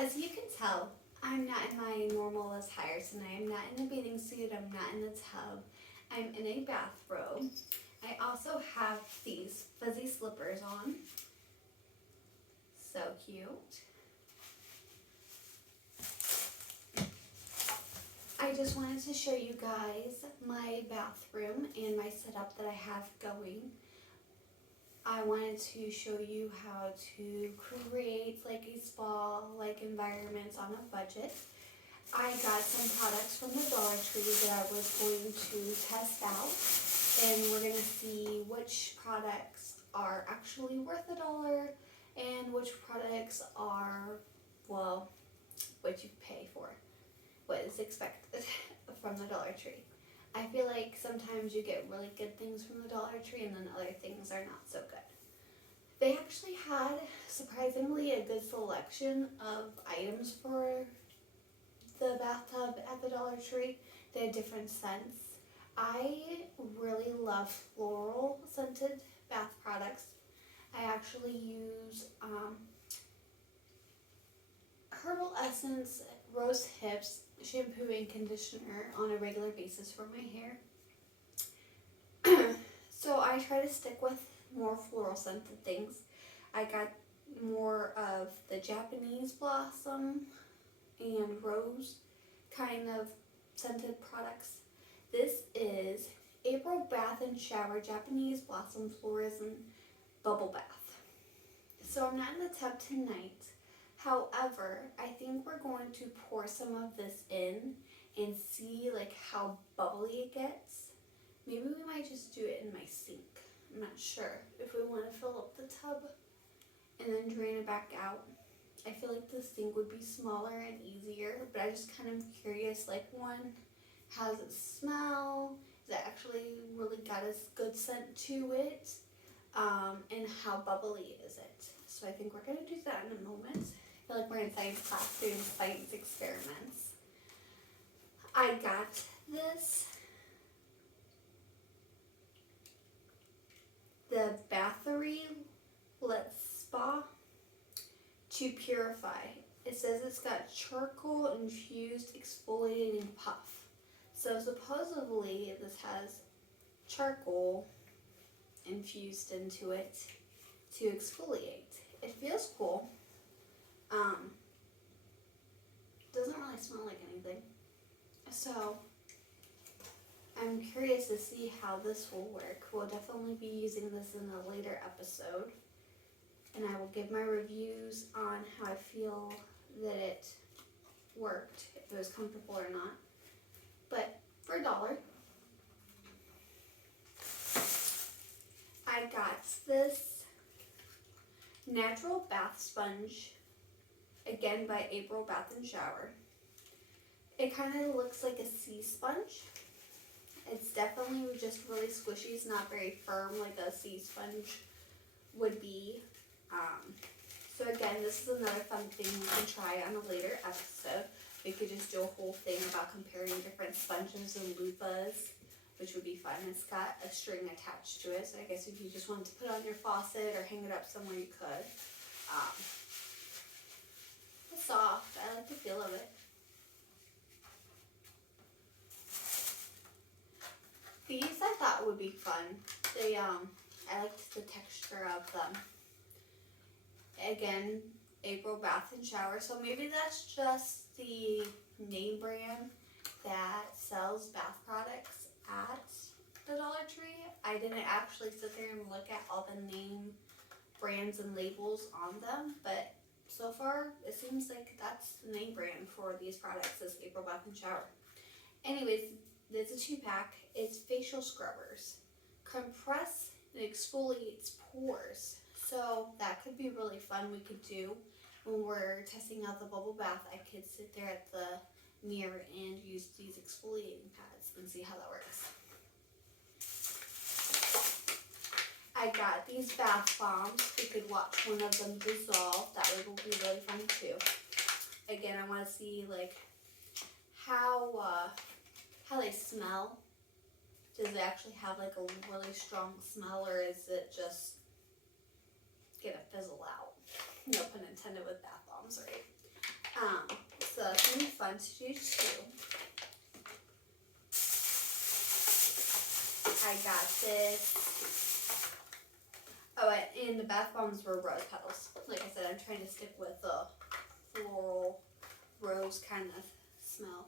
As you can tell, I'm not in my normal attire tonight. I'm not in a bathing suit. I'm not in the tub. I'm in a bathrobe. I also have these fuzzy slippers on. So cute. I just wanted to show you guys my bathroom and my setup that I have going. I wanted to show you how to create like a spa-like environment on a budget. I got some products from the Dollar Tree that I was going to test out, and we're going to see which products are actually worth $1 and which products are, well, what you pay for, what is expected from the Dollar Tree. I feel like sometimes you get really good things from the Dollar Tree and then other things are not so good. They actually had surprisingly a good selection of items for the bathtub at the Dollar Tree. They had different scents. I really love floral scented bath products. I actually use Herbal Essence Rose Hips shampoo and conditioner on a regular basis for my hair. So I try to stick with more floral scented things. I got more of the Japanese blossom and rose kind of scented products. This is April Bath and Shower Japanese Blossom Florism Bubble Bath. So I'm not in the tub tonight. However, I think we're going to pour some of this in and see like how bubbly it gets. Maybe we might just do it in my sink. I'm not sure if we want to fill up the tub and then drain it back out. I feel like the sink would be smaller and easier, but I just kind of curious, like, one, how does it smell? Is it actually really got a good scent to it? And how bubbly is it? So I think we're going to do that in a moment. I feel like we're in science class doing science experiments. I got this, the Bathory Let's Spa to Purify. It says it's got charcoal infused exfoliating puff. So supposedly this has charcoal infused into it to exfoliate. It feels cool. Doesn't really smell like anything. So I'm curious to see how this will work. We'll definitely be using this in a later episode. And I will give my reviews on how I feel that it worked, if it was comfortable or not. But for $1, I got this natural bath sponge, again by April Bath and Shower. It kind of looks like a sea sponge. It's definitely just really squishy. It's not very firm like a sea sponge would be. So again, this is another fun thing we can try on a later episode. We could just do a whole thing about comparing different sponges and loofahs, which would be fun. It's got a string attached to it, so I guess if you just wanted to put it on your faucet or hang it up somewhere, you could. It's soft. I like the feel of it. These I thought would be fun. They I liked the texture of them. Again, April Bath and Shower. So maybe that's just the name brand that sells bath products at the Dollar Tree. I didn't actually sit there and look at all the name brands and labels on them, but so far it seems like that's the name brand for these products, is April Bath and Shower. Anyways, there's a 2-pack. It's facial scrubbers. Compress and exfoliates pores. So that could be really fun. We could do when we're testing out the bubble bath. I could sit there at the mirror and use these exfoliating pads and see how that works. I got these bath bombs. We could watch one of them dissolve. That will be really fun too. Again, I want to see like how they smell. Does it actually have like a really strong smell, or is it just gonna fizzle out? No pun intended with bath bombs, right? So that's gonna be fun to do too. I got this. Oh, and the bath bombs were rose petals. Like I said, I'm trying to stick with the floral rose kind of smell.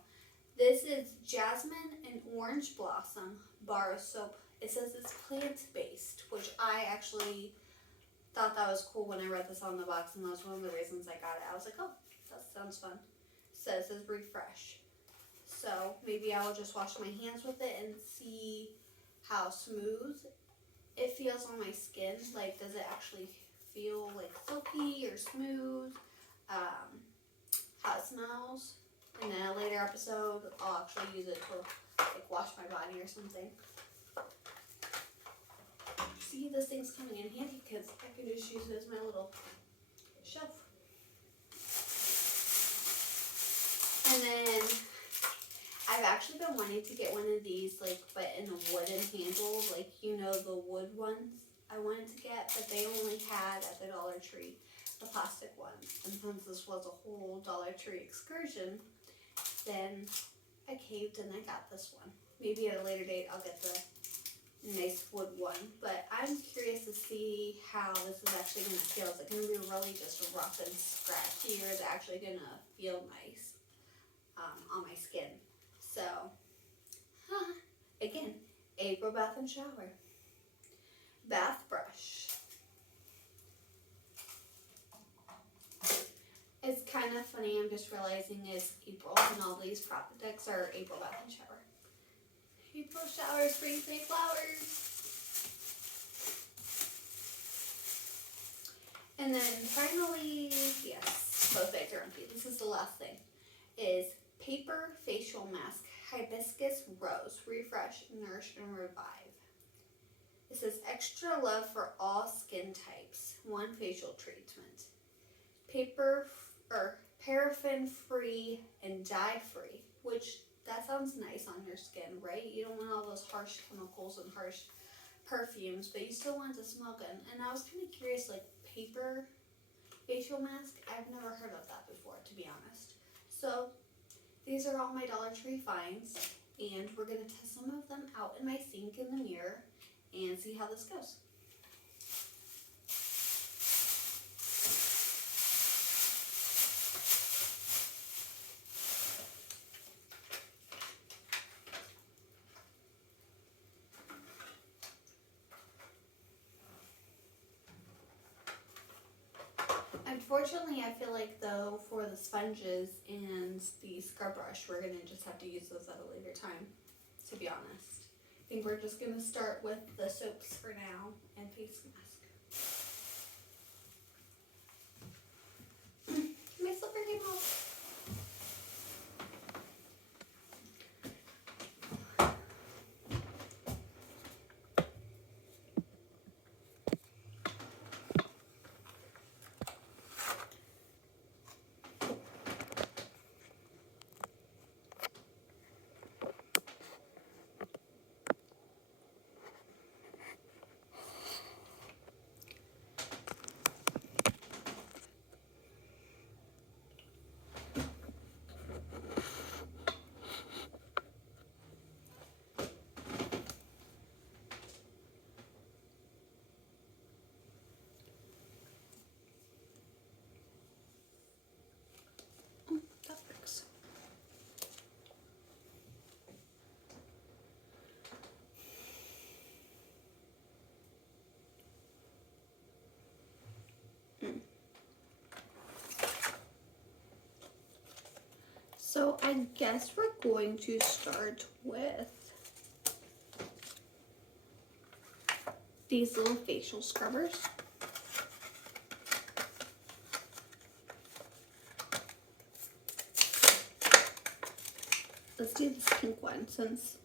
This is Jasmine and Orange Blossom bar soap. It says it's plant-based, which I actually thought that was cool when I read this on the box, and that was one of the reasons I got it. I was like, oh, that sounds fun. So it says refresh. So maybe I will just wash my hands with it and see how smooth it feels on my skin. Like, does it actually feel like silky or smooth? How it smells. And then a later episode, I'll actually use it to like wash my body or something. See, this thing's coming in handy because I can just use it as my little shelf. And then I've actually been wanting to get one of these, like, but in a wooden handle, like, you know, the wood ones I wanted to get, but they only had at the Dollar Tree the plastic ones. And since this was a whole Dollar Tree excursion, then I caved and I got this one. Maybe at a later date I'll get the nice wood one, but I'm curious to see how this is actually going to feel. Is it going to be really just rough and scratchy, or is it actually going to feel nice on my skin? So, again, April bath and shower. Bath brush. It's kind of funny, I'm just realizing it's April and all these products are April bath and shower. April shower, spring flowers. And then finally, yes, both bags are empty. This is the last thing. Is paper facial mask, hibiscus rose, refresh, nourish, and revive. It says extra love for all skin types, one facial treatment. Paper or paraffin free and dye free, which that sounds nice on your skin, right? You don't want all those harsh chemicals and harsh perfumes, but you still want it to smell good. And I was kind of curious, like paper facial mask, I've never heard of that before, to be honest. So these are all my Dollar Tree finds, and we're going to test some of them out in my sink in the mirror and see how this goes. Unfortunately, I feel like though for the sponges and the scrub brush, we're going to just have to use those at a later time, to be honest. I think we're just going to start with the soaps for now and face mask. My slipper came off. That works. So I guess we're going to start with these little facial scrubbers. Let's do this pink one since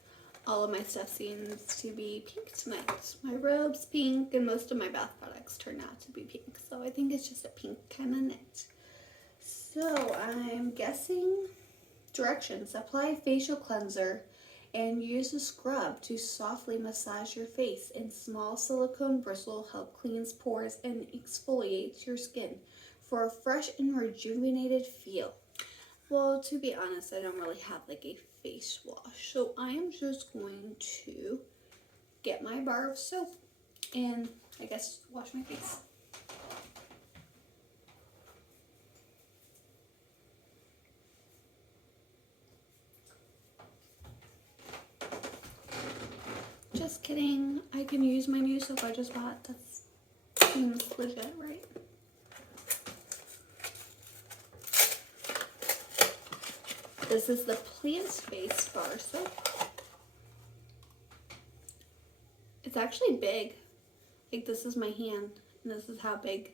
all of my stuff seems to be pink tonight. My robe's pink and most of my bath products turn out to be pink. So I think it's just a pink kind of knit. So I'm guessing directions. Apply facial cleanser and use a scrub to softly massage your face, and small silicone bristle help cleanse pores and exfoliates your skin for a fresh and rejuvenated feel. Well, to be honest, I don't really have like a face wash. So I am just going to get my bar of soap and I guess wash my face. Just kidding. I can use my new soap I just bought. That seems legit, right? This is the Plants Face bar soap. It's actually big. Like this is my hand, and this is how big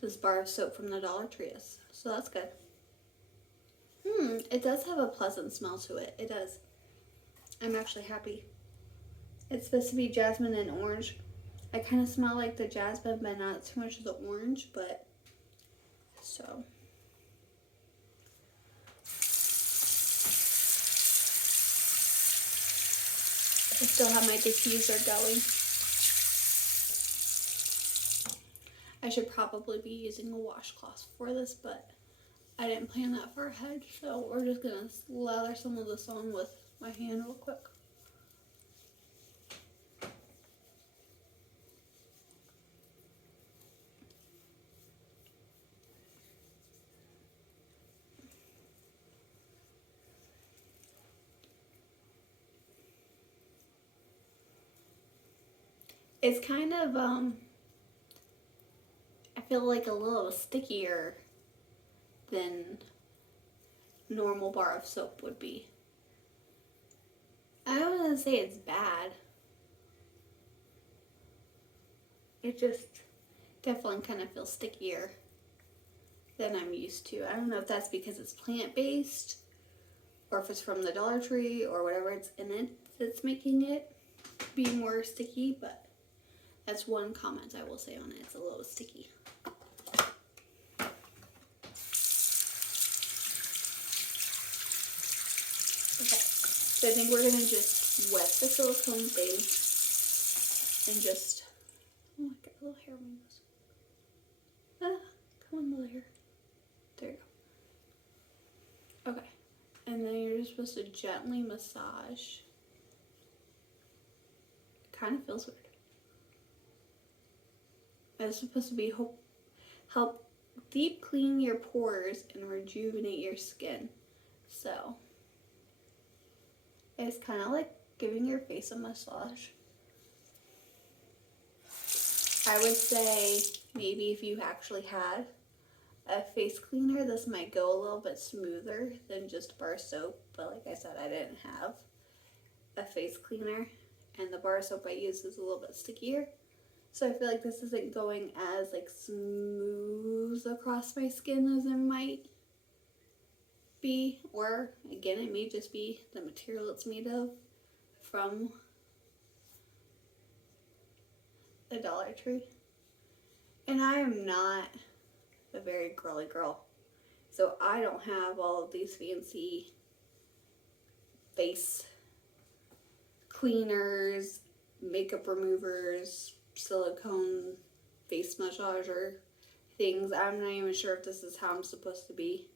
this bar of soap from the Dollar Tree is. So that's good. It does have a pleasant smell to it. It does. I'm actually happy. It's supposed to be jasmine and orange. I kind of smell like the jasmine, but not too much of the orange, but so. I still have my diffuser going. I should probably be using a washcloth for this, but I didn't plan that far ahead, so we're just gonna lather some of this on with my hand real quick. It's kind of, I feel like a little stickier than normal bar of soap would be. I don't want to say it's bad. It just definitely kind of feels stickier than I'm used to. I don't know if that's because it's plant-based or if it's from the Dollar Tree or whatever it's in it that's making it be more sticky, but that's one comment I will say on it. It's a little sticky. Okay, so I think we're gonna just wet the silicone thing and just, oh, I got a little hair on my nose. Ah, come on, little hair. There you go. Okay, and then you're just supposed to gently massage. Kind of feels weird. It's supposed to be help deep clean your pores and rejuvenate your skin. So it's kind of like giving your face a massage. I would say maybe if you actually had a face cleaner, this might go a little bit smoother than just bar soap. But like I said, I didn't have a face cleaner, and the bar soap I use is a little bit stickier. So I feel like this isn't going as like smooth across my skin as it might be. Or again, it may just be the material it's made of from the Dollar Tree. And I am not a very girly girl. So I don't have all of these fancy face cleaners, makeup removers, silicone face massager things. I'm not even sure if this is how I'm supposed to be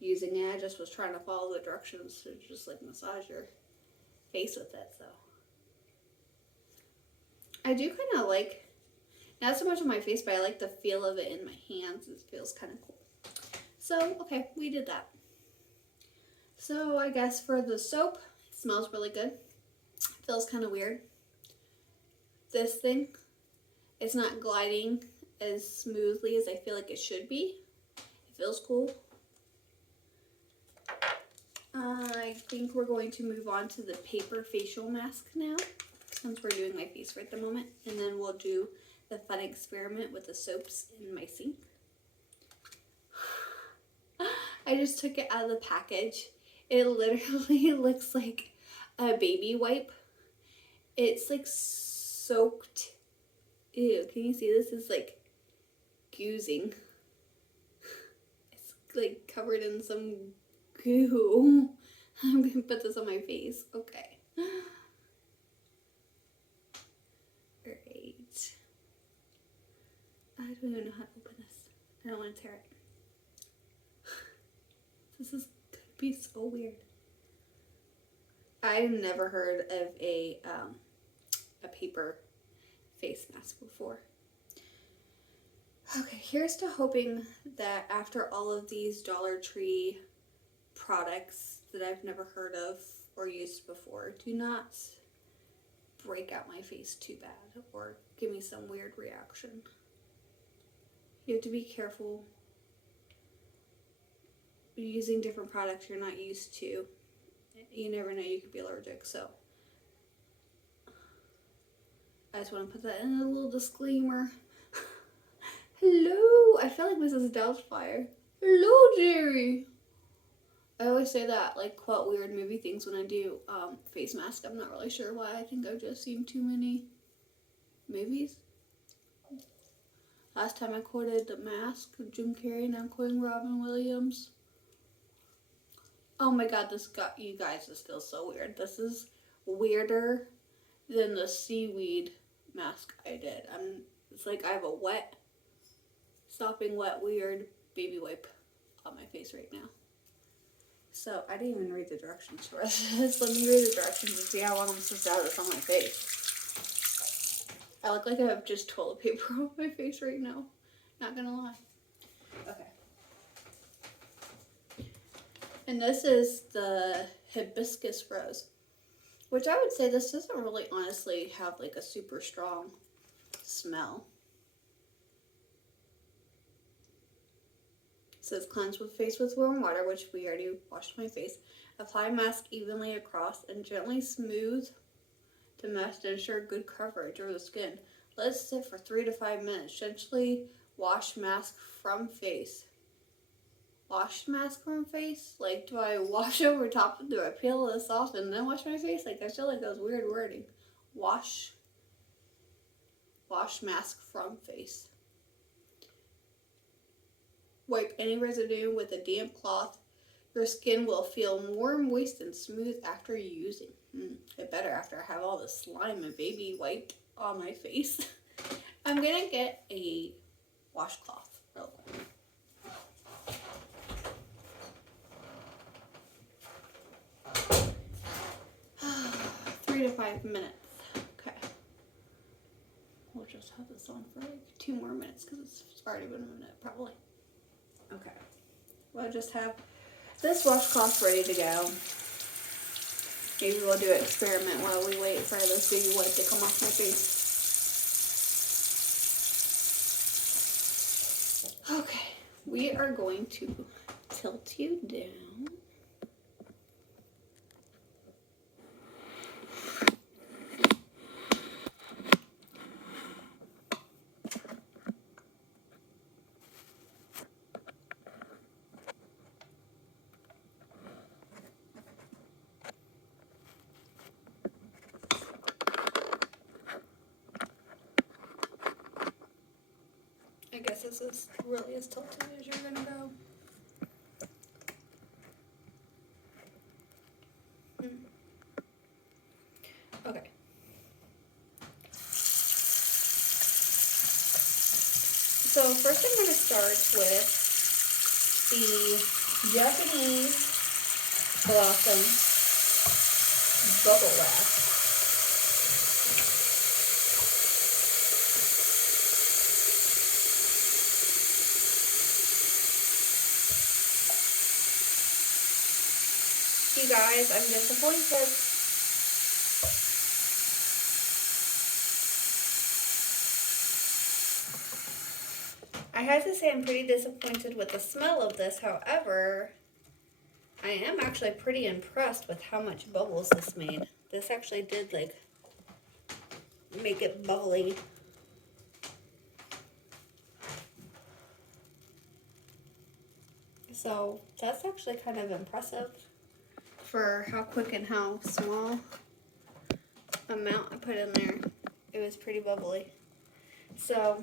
using it. I just was trying to follow the directions to just like massage your face with it. So I do kind of like, not so much on my face, but I like the feel of it in my hands. It feels kind of cool. So okay, we did that. So I guess for the soap, it smells really good. It feels kind of weird. This thing, it's not gliding as smoothly as I feel like it should be. It feels cool. I think we're going to move on to the paper facial mask now, since we're doing my face right at the moment. And then we'll do the fun experiment with the soaps in my sink. I just took it out of the package. It literally looks like a baby wipe. It's like soaked. Ew, can you see this? It's like goozing. It's like covered in some goo. I'm gonna put this on my face. Okay. Alright. I don't even know how to open this. I don't want to tear it. This is be so weird. I've never heard of a paper face mask before. Okay, here's to hoping that after all of these Dollar Tree products that I've never heard of or used before do not break out my face too bad or give me some weird reaction. You have to be careful using different products you're not used to. You never know, you could be allergic, so I just want to put that in a little disclaimer. Hello, I feel like Mrs. Doubtfire. Hello, Jerry. I always say that, like, quote weird movie things when I do face mask. I'm not really sure why. I think I've just seen too many movies. Last time I quoted The Mask with Jim Carrey, now I'm quoting Robin Williams. Oh my god, you guys, this feels so weird. This is weirder than the seaweed mask I did. It's like I have a sopping wet, weird baby wipe on my face right now. So, I didn't even read the directions for this. Let me read the directions and see how long I'm supposed to have this on my face. I look like I have just toilet paper on my face right now. Not gonna lie. Okay. And this is the hibiscus rose, which I would say this doesn't really honestly have like a super strong smell. It says cleanse with face with warm water, which we already washed my face. Apply mask evenly across and gently smooth to mask to ensure good coverage over the skin. Let it sit for 3 to 5 minutes. Gently wash mask from face. Wash mask from face? Like, do I wash over top? Do I peel this off and then wash my face? Like, I feel like that was weird wording. Wash mask from face. Wipe any residue with a damp cloth. Your skin will feel more moist and smooth after using. It better after I have all the slime and baby wiped on my face. I'm gonna get a washcloth real quick. 3 to 5 minutes. Okay. We'll just have this on for like 2 more minutes because it's already been a minute probably. Okay. We'll just have this washcloth ready to go. Maybe we'll do an experiment while we wait for this baby wipe to come off my face. Okay. We are going to tilt you down. I guess this is really as tilted as you're gonna go. Okay. So first I'm gonna start with the Japanese Blossom Bubble Wrap. You guys, I'm disappointed. I have to say I'm pretty disappointed with the smell of this. However, I am actually pretty impressed with how much bubbles this made. This actually did like make it bubbly. So that's actually kind of impressive for how quick and how small amount I put in there. It was pretty bubbly. So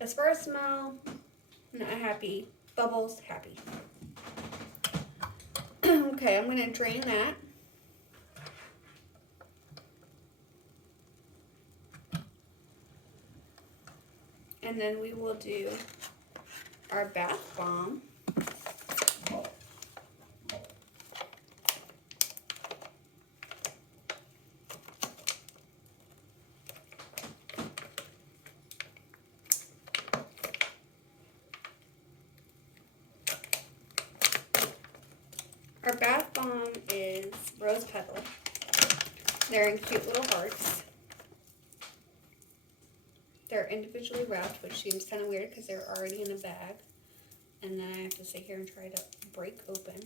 as far as smell, not happy. Bubbles, happy. Okay, I'm gonna drain that. And then we will do our bath bomb. bath bomb is rose petal. They're in cute little hearts. They're individually wrapped, which seems kind of weird because they're already in a bag. And then I have to sit here and try to break open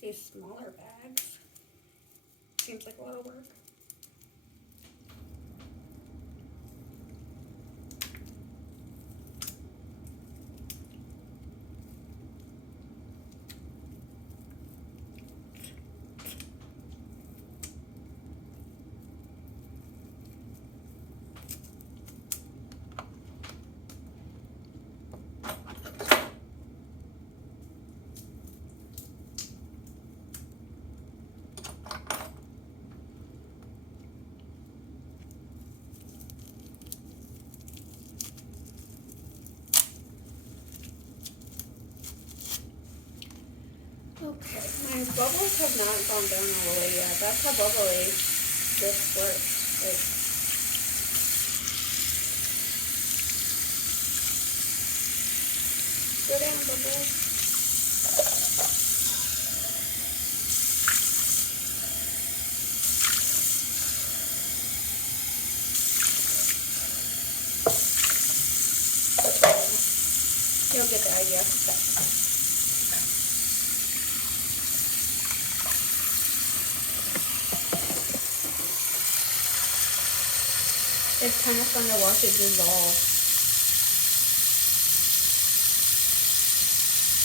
these smaller bags. Seems like a lot of work. Okay, my bubbles have not gone down all the way yet. That's how bubbly this works. Go down, bubbles. You'll get the idea. Okay. It's kind of fun to watch it dissolve.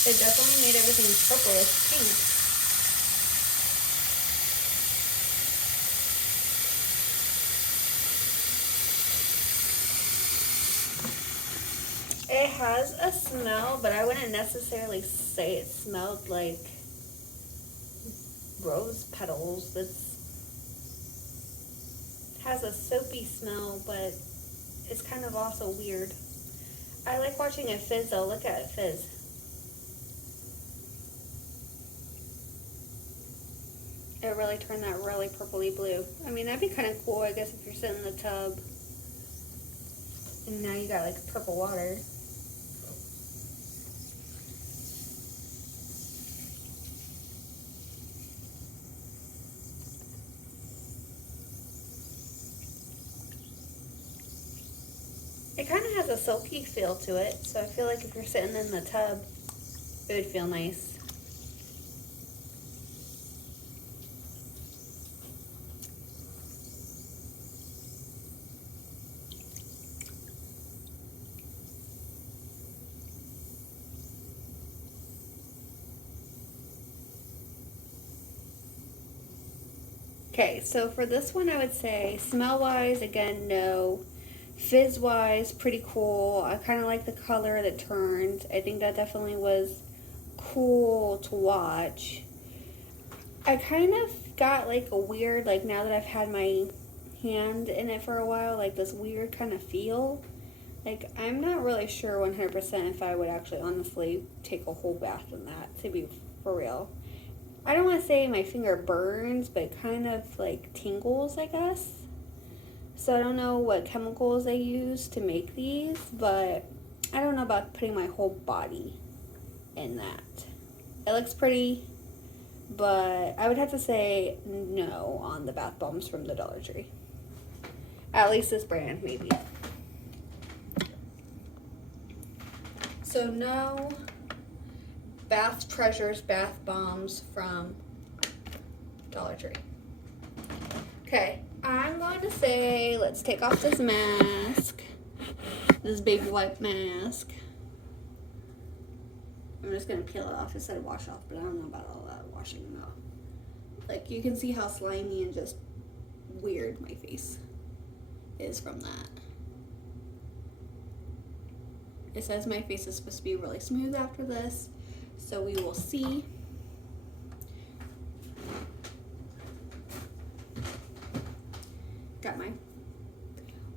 It definitely made everything purplish pink. It has a smell, but I wouldn't necessarily say it smelled like rose petals. It has a soapy smell, but it's kind of also weird. I like watching it fizz though. Look at it fizz. It really turned that really purpley blue. I mean, that'd be kind of cool, I guess, if you're sitting in the tub and now you got like purple water. It kind of has a silky feel to it, so I feel like if you're sitting in the tub, it would feel nice. Okay, so for this one, I would say smell-wise, again, no. Fizz-wise, pretty cool. I kind of like the color that turned. I think that definitely was cool to watch. I kind of got like a weird, like now that I've had my hand in it for a while, like this weird kind of feel. Like, I'm not really sure 100% if I would actually honestly take a whole bath in that, to be for real. I don't want to say my finger burns, but it kind of like tingles, I guess. So I don't know what chemicals they use to make these, but I don't know about putting my whole body in that. It looks pretty, but I would have to say no on the bath bombs from the Dollar Tree. At least this brand, maybe. So no Bath Treasures bath bombs from Dollar Tree. Okay, I'm going to say let's take off this mask. This big white mask. I'm just going to peel it off instead of wash off, but I don't know about all that washing it off. Like, you can see how slimy and just weird my face is from that. It says my face is supposed to be really smooth after this, so we will see. Got my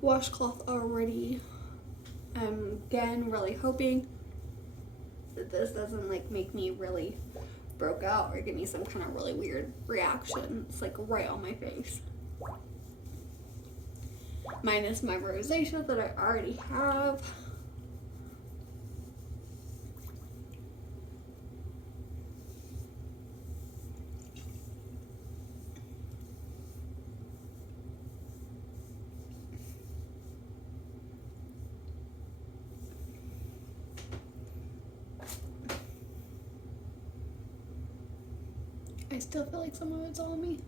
washcloth already. I'm again really hoping that this doesn't like make me really broke out or give me some kind of really weird reaction. It's like right on my face. Minus my rosacea that I already have. I still feel like some of it's on me.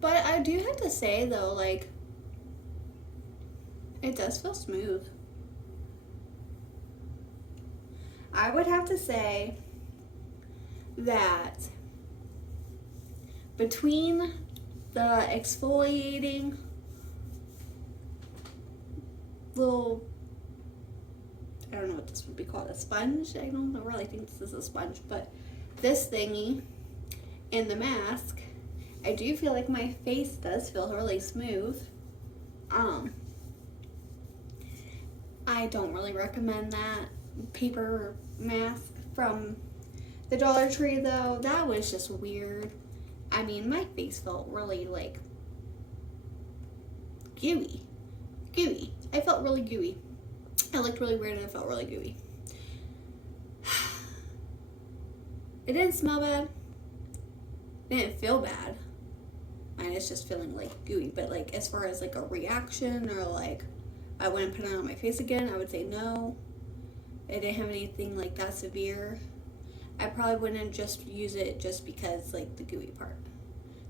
But I do have to say though, like, it does feel smooth. I would have to say that between the exfoliating little, I don't know what this would be called, a sponge? I don't really think this is a sponge, but this thingy and the mask, I do feel like my face does feel really smooth. I don't really recommend that paper mask from the Dollar Tree though. That was just weird. I mean, my face felt really like gooey. I felt really gooey. It looked really weird and it felt really gooey. It didn't smell bad. It didn't feel bad. Mine is just feeling like gooey. But like as far as like a reaction or like I wouldn't put it on my face again, I would say no. It didn't have anything like that severe. I probably wouldn't just use it just because like the gooey part.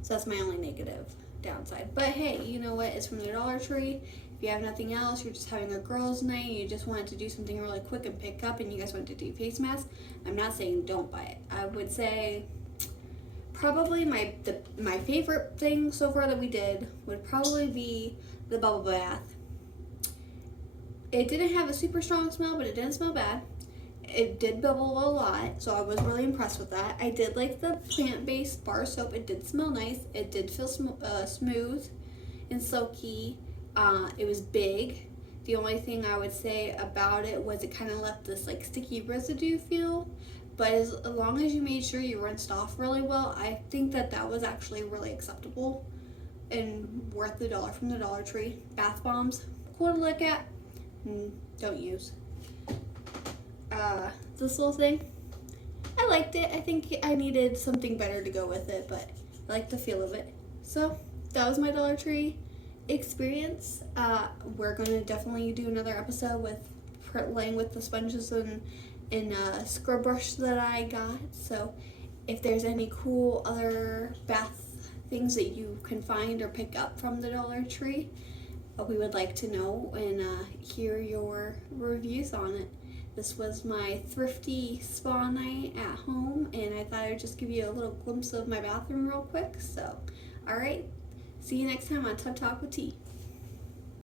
So that's my only negative downside. But hey, you know what? It's from the Dollar Tree. If you have nothing else, you're just having a girls' night, you just wanted to do something really quick and pick up, and you guys wanted to do face masks, I'm not saying don't buy it. I would say probably my favorite thing so far that we did would probably be the bubble bath. It didn't have a super strong smell, but it didn't smell bad. It did bubble a lot, so I was really impressed with that. I did like the plant-based bar soap. It did smell nice. It did feel smooth and silky. It was big. The only thing I would say about it was it kind of left this like sticky residue feel. But as long as you made sure you rinsed off really well, I think that was actually really acceptable and worth the $1 from the Dollar Tree. Bath bombs, cool to look at. Don't use. This little thing, I liked it. I think I needed something better to go with it, but I like the feel of it. So that was my Dollar Tree experience. We're going to definitely do another episode with playing with the sponges and scrub brush that I got. So if there's any cool other bath things that you can find or pick up from the Dollar Tree, we would like to know and hear your reviews on it. This was my thrifty spa night at home, and I thought I would just give you a little glimpse of my bathroom real quick. So, alright, see you next time on Tub Talk with T.